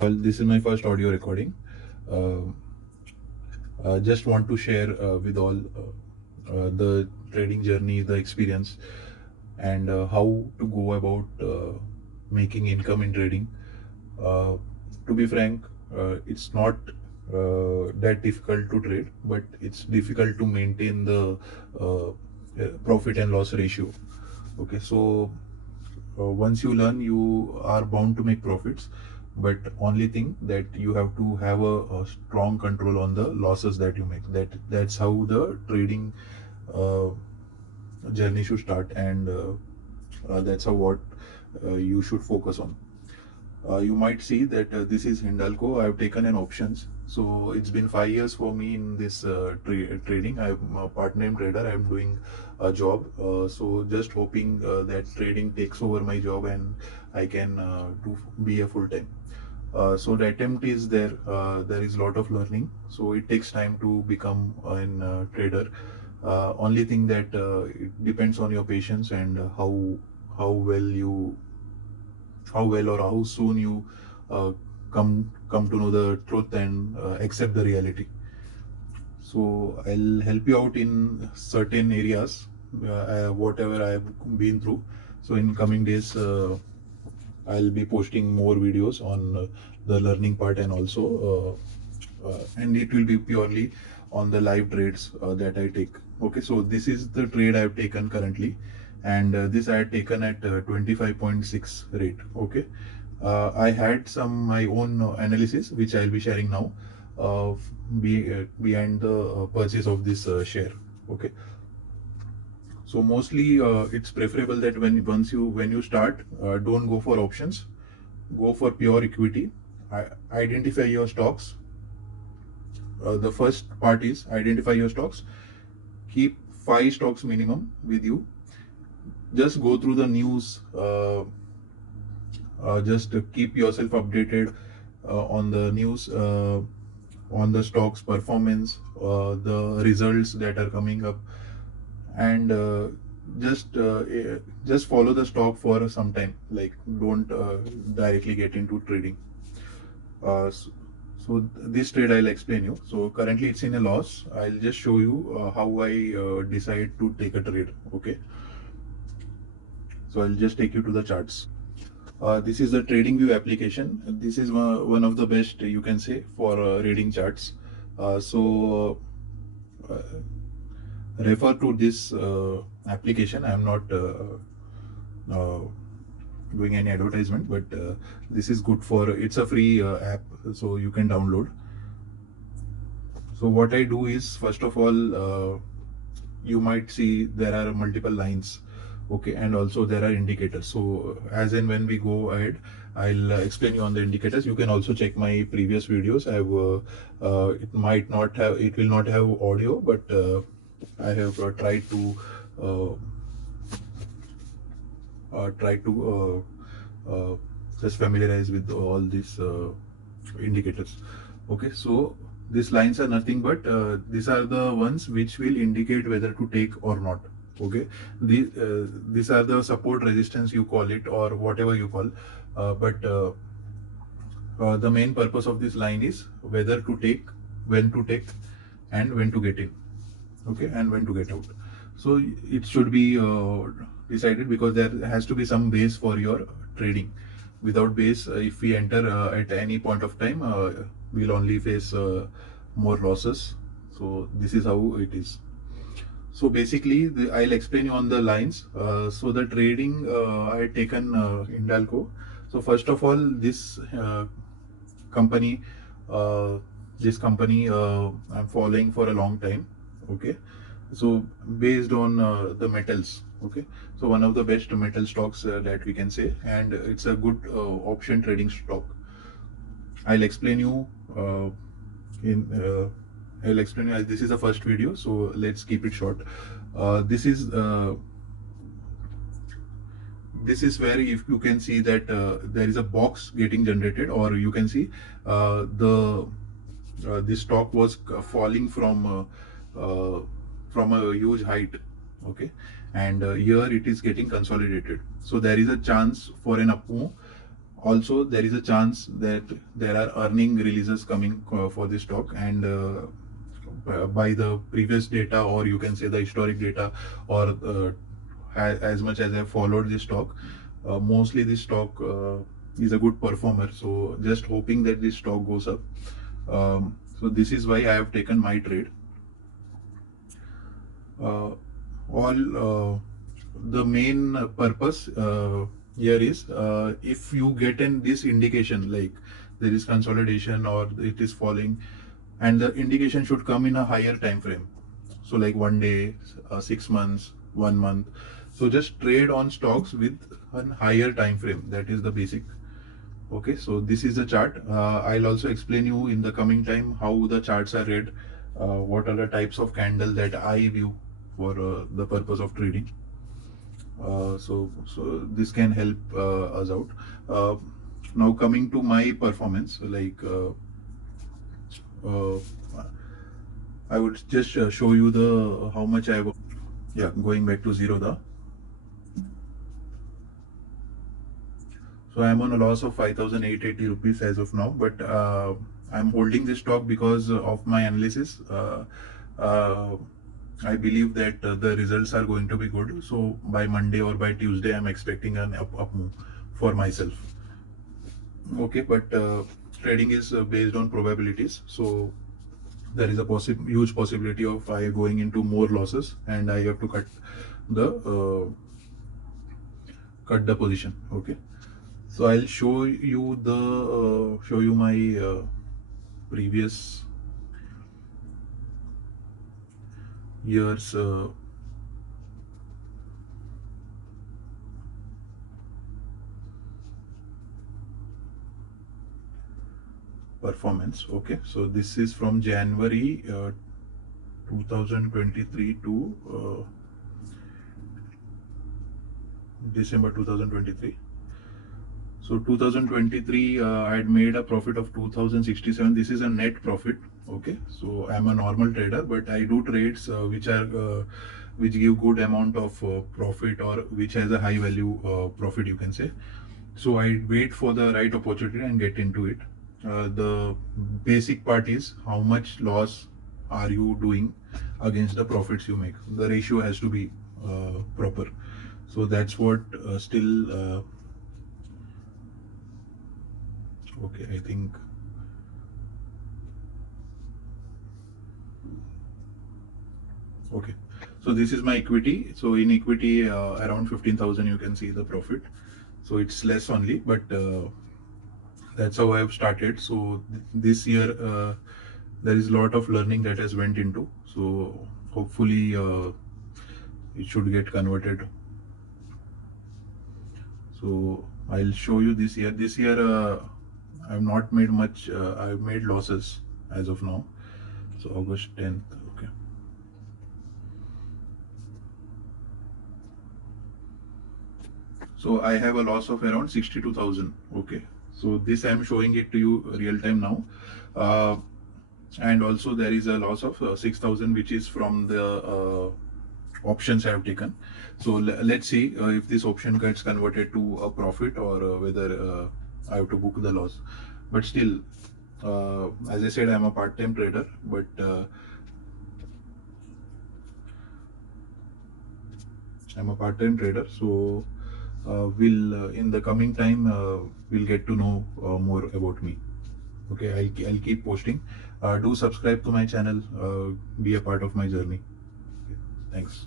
Well, this is my first audio recording. Uh, just want to share with all the trading journey, the experience, and how to go about making income in trading. Uh, to be frank, it's not that difficult to trade, but it's difficult to maintain the profit and loss ratio. Okay, so once you learn, you are bound to make profits, but only thing that you have to have a strong control on the losses that you make. That's how the trading uh, journey should start, and that's how what you should focus on. You might see that this is Hindalco. I've taken an options. So it's been 5 years for me in this trading. I'm a part-time trader. I'm doing a job. So just hoping that trading takes over my job and I can be a full-time. So the attempt is there. There is a lot of learning. So it takes time to become an trader. Only thing that it depends on your patience and how well you how well or how soon you uh, come to know the truth and accept the reality. So I'll help you out in certain areas, whatever I've been through. So in coming days, I'll be posting more videos on the learning part, and also and it will be purely on the live trades that I take. Okay, so this is the trade I've taken currently, and this I had taken at 25.6 rate. Okay, I had some my own analysis which I'll be sharing now behind the purchase of this share. Okay, so mostly it's preferable that when you start, don't go for options, go for pure equity. Identify your stocks. The first part is identify your stocks. Keep 5 stocks minimum with you. Just go through the news. Just keep yourself updated on the news, on the stocks performance, the results that are coming up, and just just follow the stock for some time. Like, don't directly get into trading. Uh, so, so this trade I'll explain you. So currently it's in a loss. I'll just show you how I decide to take a trade. Okay. So I'll just take you to the charts. This is the TradingView application. This is one of the best, you can say, for reading charts. So refer to this application. I'm not uh, doing any advertisement, but this is good for, it's a free app, so you can download. So what I do is, first of all, you might see there are multiple lines. Okay, and also there are indicators. So as and when we go ahead, I'll explain you on the indicators. You can also check my previous videos. It will not have audio, but I have tried to uh, try to just familiarize with all these indicators. Okay, so these lines are nothing but these are the ones which will indicate whether to take or not. Okay, these are the support resistance, you call it, or whatever you call, but the main purpose of this line is whether to take, when to take, and when to get in. Okay, and when to get out. So it should be decided, because there has to be some base for your trading. Without base, if we enter at any point of time, we'll only face more losses. So this is how it is. So basically, I'll explain you on the lines. So the trading, I had taken Hindalco. So first of all, company, uh, this company I'm following for a long time. Okay, so based on the metals. Okay, so one of the best metal stocks that we can say, and it's a good option trading stock. I'll explain you in. I'll explain you, as this is the first video, so let's keep it short. This is where, if you can see that there is a box getting generated, or you can see the this stock was falling from a huge height. Okay, and here it is getting consolidated, so there is a chance for an up move Also, there is a chance that there are earning releases coming for this stock, and by the previous data, or you can say the historic data, or as much as I followed this stock, mostly this stock is a good performer. So just hoping that this stock goes up. So this is why I have taken my trade. All the main purpose here is, if you get in this indication, like there is consolidation or it is falling, and the indication should come in a higher time frame, so like 1 day, 6 months, 1 month. So just trade on stocks with a higher time frame. That is the basic. Okay, so this is the chart. I'll also explain you in the coming time how the charts are read, what are the types of candle that I view for the purpose of trading. So this can help us out. Now coming to my performance, like I would just show you the how much I have. Yeah, going back to Zerodha. So I'm on a loss of 5,880 rupees as of now, but I'm holding this stock because of my analysis. I believe that the results are going to be good. So by Monday or by Tuesday, I'm expecting an up move for myself. Okay, but trading is based on probabilities. So there is a huge possibility of I going into more losses, and I have to cut the position. Okay. So I'll show you my previous years performance. Okay, so this is from January 2023 to December 2023. So 2023, I had made a profit of 2067. This is a net profit. Okay, so I'm a normal trader, but I do trades which give good amount of profit, or which has a high value profit, you can say. So I wait for the right opportunity and get into it. The basic part is how much loss are you doing against the profits you make. The ratio has to be proper. So that's what still. Okay, I think. Okay, so this is my equity. So in equity, around 15,000, you can see the profit. So it's less only, but that's how I have started. So this year, there is a lot of learning that has went into. So hopefully, it should get converted. So I'll show you this year. This year, I've not made much. I've made losses as of now. So August 10th. Okay. So I have a loss of around 62,000. Okay. So this I'm showing it to you real time now. And also there is a loss of 6,000, which is from the options I have taken. So let's see if this option gets converted to a profit, or whether I have to book the loss. But still, as I said, I'm a part-time trader, but I'm a part-time trader. So we'll in the coming time we'll get to know more about me. Okay, I'll keep posting. Do subscribe to my channel. Be a part of my journey. Okay, thanks.